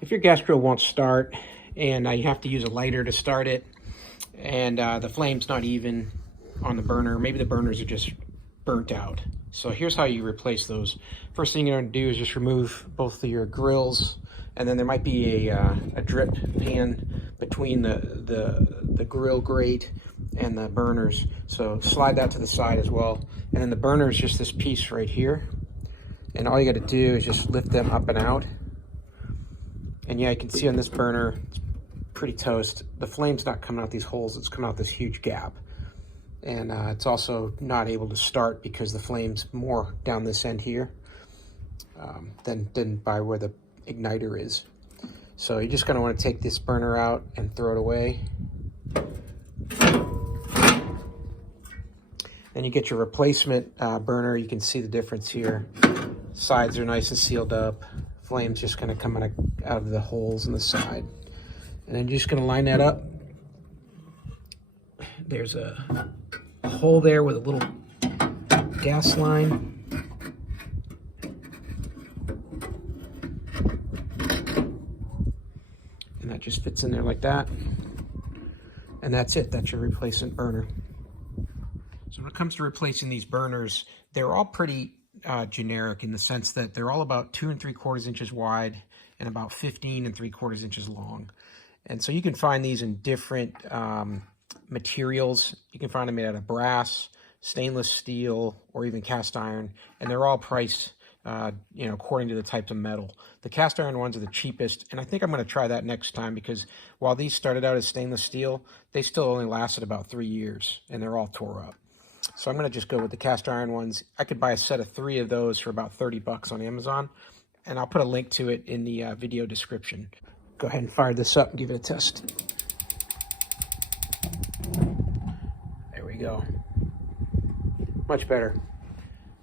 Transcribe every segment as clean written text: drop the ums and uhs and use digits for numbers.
If your gas grill won't start and you have to use a lighter to start it, and the flame's not even on the burner, maybe the burners are just burnt out. So here's how you replace those. First thing you're going to do is just remove both of your grills, and then there might be a drip pan between the grill grate and the burners. So slide that to the side as well. And then the burner is just this piece right here. And all you got to do is just lift them up and out. And yeah, you can see on this burner, it's pretty toast. The flame's not coming out these holes, it's coming out this huge gap. And it's also not able to start because the flame's more down this end here than by where the igniter is. So you're just gonna wanna take this burner out and throw it away. Then you get your replacement burner. You can see the difference here. Sides are nice and sealed up. Flame's just gonna come out of the holes in the side. And then you're just gonna line that up. There's a hole there with a little gas line. And that just fits in there like that. And that's it, that's your replacement burner. So when it comes to replacing these burners, they're all pretty generic in the sense that they're all about 2 3/4 inches wide and about 15 3/4 inches long. And so you can find these in different materials. You can find them made out of brass, stainless steel, or even cast iron, and they're all priced according to the types of metal. The cast iron ones are the cheapest, and I think I'm going to try that next time, because while these started out as stainless steel, they still only lasted about 3 years, and they're all tore up. So I'm going to just go with the cast iron ones. I could buy a set of 3 of those for about 30 bucks on Amazon, and I'll put a link to it in the video description. Go ahead and fire this up and give it a test. There we go. Much better.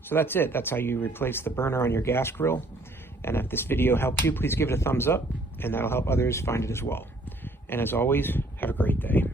So that's it. That's how you replace the burner on your gas grill. And if this video helped you, please give it a thumbs up, and that'll help others find it as well. And as always, have a great day.